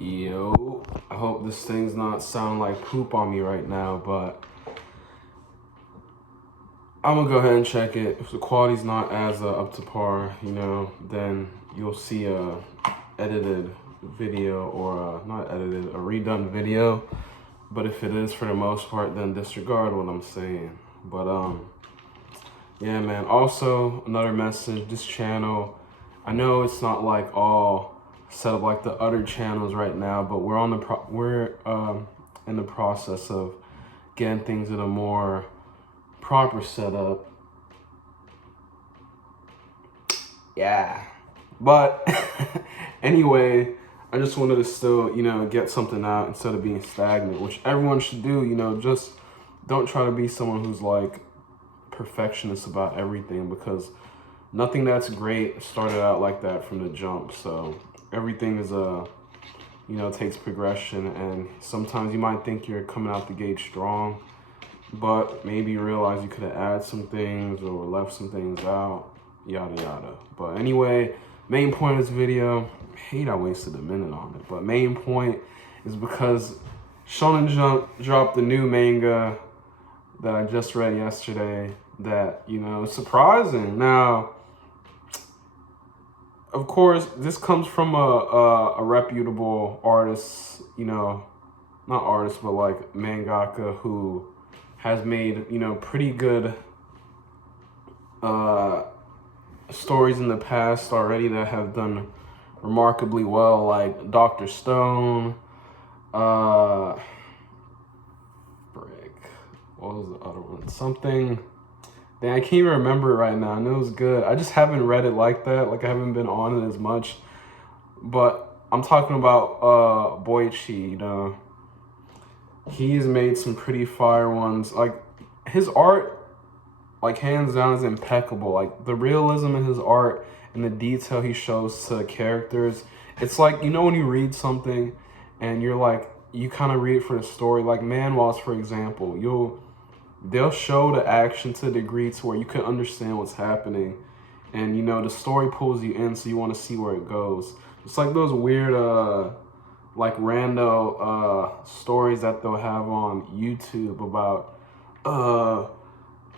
Yo, I hope this thing's not sound like poop on me right now, but I'm gonna go ahead and check it. If the quality's not as up to par, then you'll see a edited video or not edited, a redone video. But if it is for the most part, then disregard what I'm saying. But yeah, man. Also, another message. This channel, I know it's not like all set up like the other channels right now, but we're in the process of getting things in a more proper setup. Yeah. But anyway, I just wanted to still, get something out instead of being stagnant, which everyone should do. Just don't try to be someone who's like perfectionist about everything, because nothing that's great started out like that from the jump. So everything is takes progression, and sometimes you might think you're coming out the gate strong, but maybe you realize you could have added some things or left some things out, yada yada. But anyway, main point of this video, I hate I wasted a minute on it, but main point is because Shonen Jump dropped the new manga that I just read yesterday that, is surprising. Now, of course, this comes from a reputable artist, not artist, but like mangaka who has made, pretty good stories in the past already that have done remarkably well, like Dr. Stone, what was the other one? Something, dang, I can't even remember it right now. I know it was good. I just haven't read it like that. Like, I haven't been on it as much. But I'm talking about Boichi, He's made some pretty fire ones. Like, his art, like, hands down, is impeccable. Like, the realism in his art and the detail he shows to characters. It's like, when you read something and you're like, you kind of read it for the story. Like, Manwas, for example, they'll show the action to a degree to where you can understand what's happening. And, the story pulls you in, so you want to see where it goes. It's like those weird, like, rando stories that they'll have on YouTube about,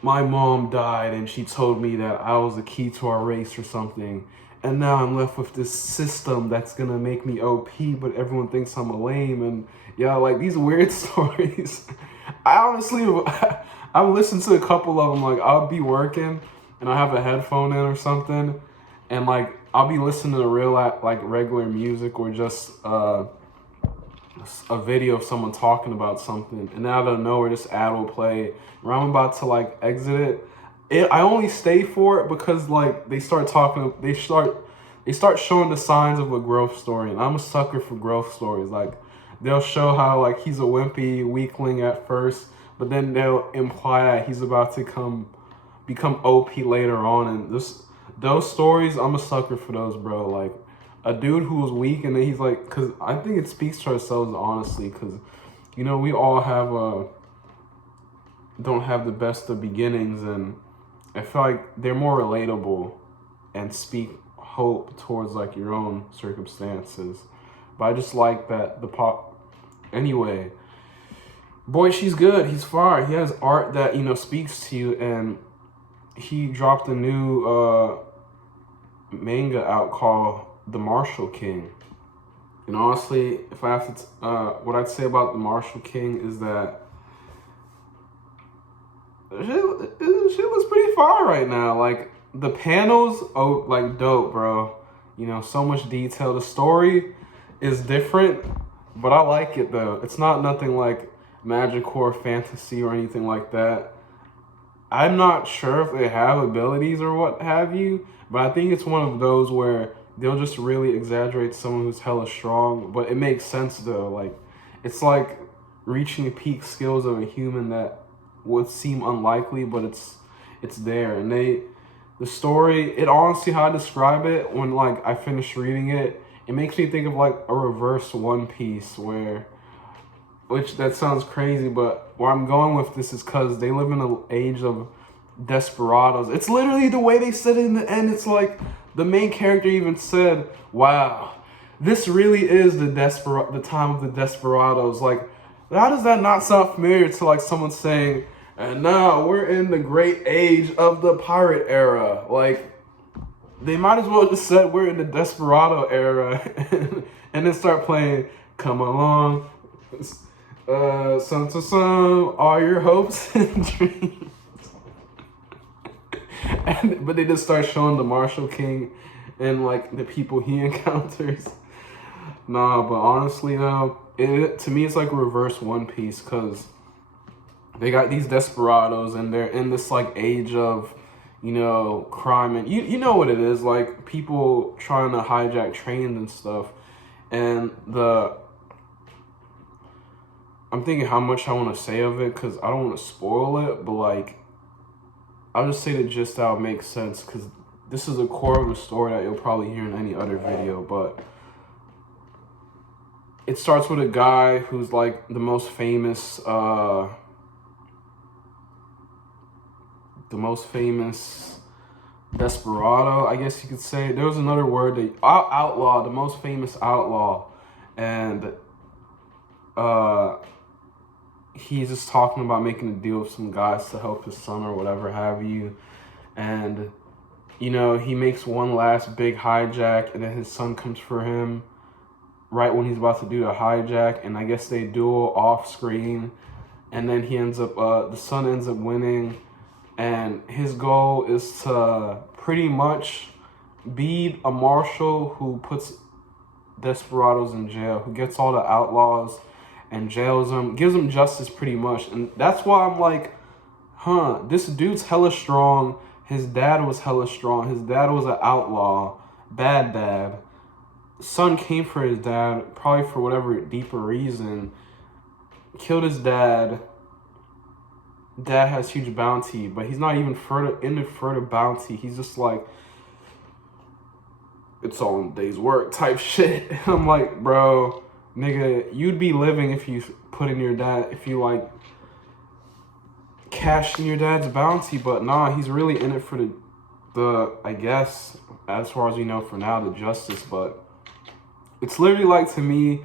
my mom died and she told me that I was the key to our race or something. And now I'm left with this system that's going to make me OP, but everyone thinks I'm a lame. And, like, these weird stories. I honestly, I've listened to a couple of them. Like, I'll be working and I have a headphone in or something, and like I'll be listening to regular music or just a video of someone talking about something, and out of nowhere this ad will play. When I'm about to like exit it, I only stay for it because like they start showing the signs of a growth story, and I'm a sucker for growth stories. Like, they'll show how like he's a wimpy weakling at first, but then they'll imply that he's about to become OP later on. And those stories, I'm a sucker for those, bro. Like, a dude who was weak and then he's like, because I think it speaks to ourselves honestly, because we all don't have the best of beginnings, and I feel like they're more relatable and speak hope towards like your own circumstances. But I just like that anyway, she's good. He's fire. He has art that, speaks to you, and he dropped a new manga out called The Marshal King. And honestly, if I have to, what I'd say about The Marshal King is that she looks pretty fire right now. Like, the panels, like, dope, bro. So much detail. The story is different, but I like it, though. It's not nothing like magic or fantasy or anything like that. I'm not sure if they have abilities or what have you, but I think it's one of those where they'll just really exaggerate someone who's hella strong, but it makes sense, though. Like, it's like reaching the peak skills of a human that would seem unlikely, but it's there. And the story, it honestly, how I describe it, when like I finish reading it, it makes me think of like a reverse One Piece, which that sounds crazy, but where I'm going with this is because they live in an age of desperados. It's literally the way they said it in the end. It's like the main character even said, wow, this really is the time of the desperados. Like, how does that not sound familiar to like someone saying, and now we're in the great age of the pirate era? Like, they might as well just said we're in the desperado era and then start playing Come Along, some to some, all your hopes and dreams. But they just start showing the Marshal King and like the people he encounters. Nah, but honestly though, to me it's like reverse One Piece, because they got these desperados and they're in this like age of, you know, crime, and you know what it is, like people trying to hijack trains and stuff. And I'm thinking how much I want to say of it because I don't want to spoil it, but like I'll just say the gist out makes sense, because this is a core of the story that you'll probably hear in any other video. But it starts with a guy who's like the most famous desperado, I guess you could say. There was another word, that outlaw, the most famous outlaw. And he's just talking about making a deal with some guys to help his son or whatever have you. And, you know, he makes one last big hijack, and then his son comes for him right when he's about to do the hijack. And I guess they duel off screen. And then he ends up, the son ends up winning. And his goal is to pretty much be a marshal who puts desperados in jail, who gets all the outlaws and jails them, gives them justice pretty much. And that's why I'm like, this dude's hella strong. His dad was hella strong. His dad was an outlaw, bad dad. Son came for his dad, probably for whatever deeper reason. Killed his dad. Dad has huge bounty, but he's not even into further bounty. He's just like, it's all in the day's work type shit. And I'm like, bro, nigga, you'd be living if you put in your dad, if you like cashed in your dad's bounty. But nah, he's really in it for the I guess, as far as we know for now, the justice. But it's literally like, to me,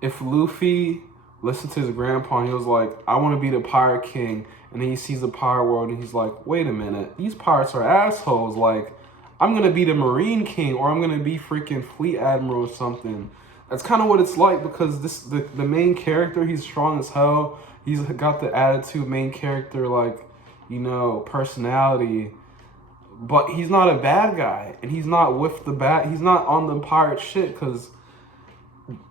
if Luffy listened to his grandpa and he was like, I want to be the pirate king, and then he sees the pirate world and he's like, wait a minute, these pirates are assholes. Like, I'm going to be the Marine King, or I'm going to be freaking Fleet Admiral or something. That's kind of what it's like, because the main character, he's strong as hell. He's got the attitude, main character, like, you know, personality. But he's not a bad guy, and he's not he's not on the pirate shit, because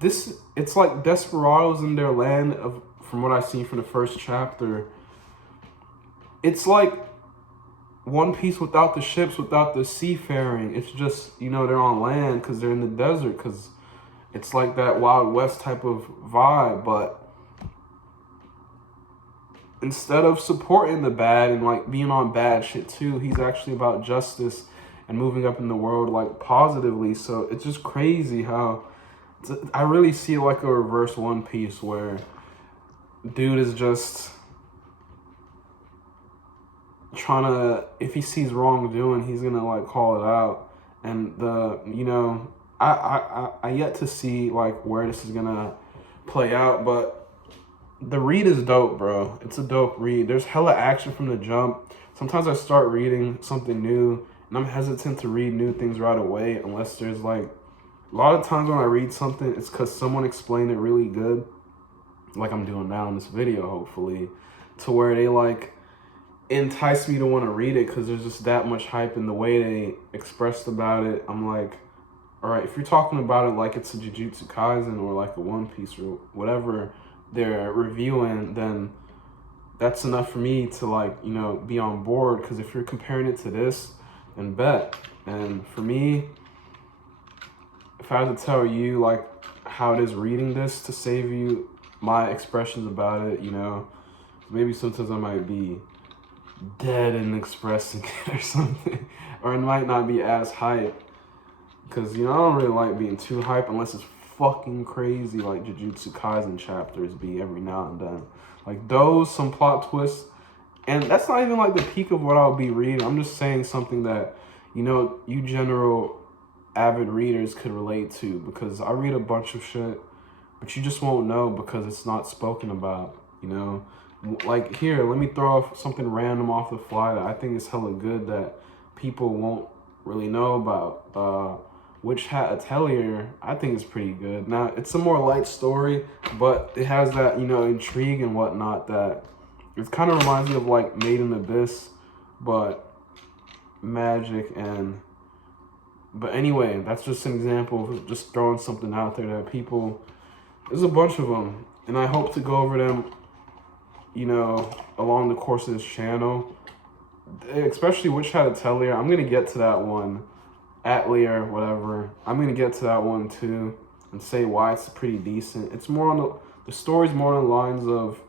it's like desperados in their land, from what I've seen from the first chapter. It's like One Piece without the ships, without the seafaring. It's just, you know, they're on land because they're in the desert, because it's like that Wild West type of vibe. But instead of supporting the bad and like being on bad shit too, he's actually about justice and moving up in the world like positively. So it's just crazy how I really see it like a reverse One Piece, where dude is just trying to, if he sees wrongdoing, he's gonna like call it out. And you know, I yet to see like where this is gonna play out, but the read is dope, bro. It's a dope read. There's hella action from the jump. Sometimes I start reading something new and I'm hesitant to read new things right away, unless there's like, a lot of times when I read something, it's because someone explained it really good, like I'm doing now in this video, hopefully, to where they like entice me to want to read it, because there's just that much hype in the way they expressed about it. I'm like, all right, if you're talking about it like it's a Jujutsu Kaisen or like a One Piece or whatever they're reviewing, then that's enough for me to like, you know, be on board. Because if you're comparing it to this, then bet. And for me, if I had to tell you like how it is reading this to save you my expressions about it, you know, maybe sometimes I might be dead in expressing it or something, or it might not be as hype, because, you know, I don't really like being too hype unless it's fucking crazy, like Jujutsu Kaisen chapters be every now and then. Like those, some plot twists, and that's not even like the peak of what I'll be reading. I'm just saying something that, you know, you general avid readers could relate to, because I read a bunch of shit, but you just won't know because it's not spoken about, you know? Like, here, let me throw off something random off the fly that I think is hella good that people won't really know about. Witch Hat Atelier, I think is pretty good. Now, it's a more light story, but it has that, you know, intrigue and whatnot that it kind of reminds me of, like, Made in Abyss, but magic and... But anyway, that's just an example of just throwing something out there that people... There's a bunch of them, and I hope to go over them, you know, along the course of this channel. Especially Witch Hat Atelier. I'm going to get to that one. Atelier, whatever. I'm going to get to that one too and say why it's pretty decent. It's more on the story's more on the lines of,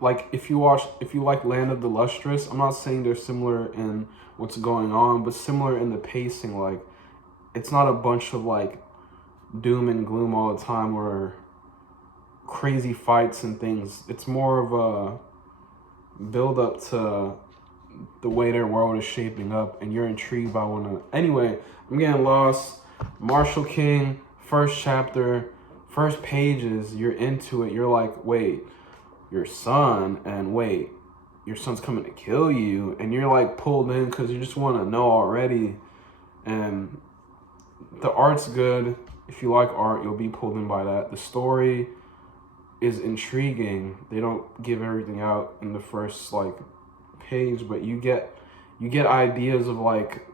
like, if you like Land of the Lustrous, I'm not saying they're similar in what's going on, but similar in the pacing. Like, it's not a bunch of, like, doom and gloom all the time or crazy fights and things. It's more of a build up to the way their world is shaping up, and you're intrigued by one of them. Anyway, I'm getting lost. Marshal King, first chapter, first pages, you're into it. You're like, wait, your son, and wait, your son's coming to kill you, and you're like pulled in because you just want to know already. And the art's good. If you like art, you'll be pulled in by that. The story is intriguing. They don't give everything out in the first, like, page, but you get ideas of, like,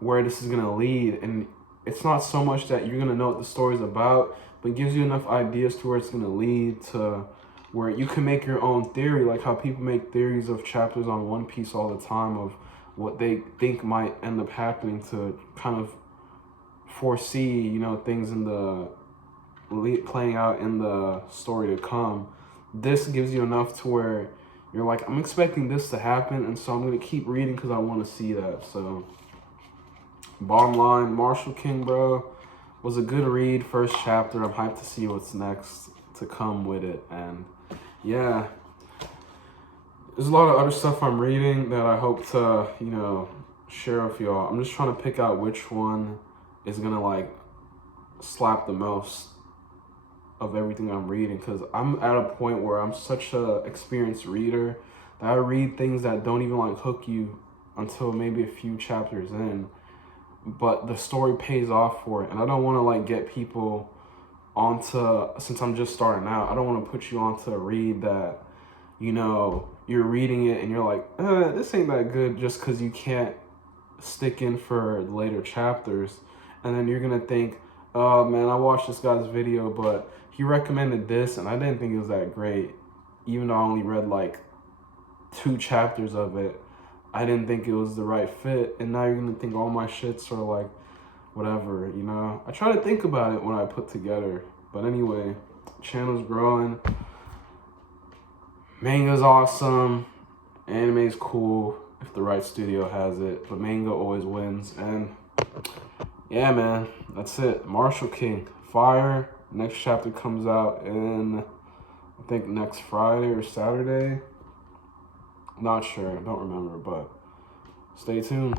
where this is gonna lead, and it's not so much that you're gonna know what the story's about, but it gives you enough ideas to where it's gonna lead to where you can make your own theory, like how people make theories of chapters on One Piece all the time of what they think might end up happening to kind of foresee, you know, things in the playing out in the story to come. This gives you enough to where you're like, I'm expecting this to happen, and so I'm going to keep reading because I want to see that. So, bottom line, Marshal King, bro, was a good read. First chapter. I'm hyped to see what's next to come with it. And, yeah, there's a lot of other stuff I'm reading that I hope to, you know, share with y'all. I'm just trying to pick out which one is going to, like, slap the most of everything I'm reading, because I'm at a point where I'm such a experienced reader that I read things that don't even, like, hook you until maybe a few chapters in, but the story pays off for it. And I don't want to, like, get people onto, since I'm just starting out, I don't want to put you onto a read that, you know, you're reading it and you're like, this ain't that good, just because you can't stick in for the later chapters. And then you're gonna think, oh man, I watched this guy's video, but he recommended this, and I didn't think it was that great. Even though I only read, like, 2 chapters of it, I didn't think it was the right fit. And now you're going to think all my shit's sort of like, whatever, you know? I try to think about it when I put together. But anyway, channel's growing. Manga's awesome. Anime's cool if the right studio has it. But manga always wins. And, yeah, man, that's it. Marshal King, fire. Next chapter comes out in, I think, next Friday or Saturday. Not sure, don't remember, but stay tuned.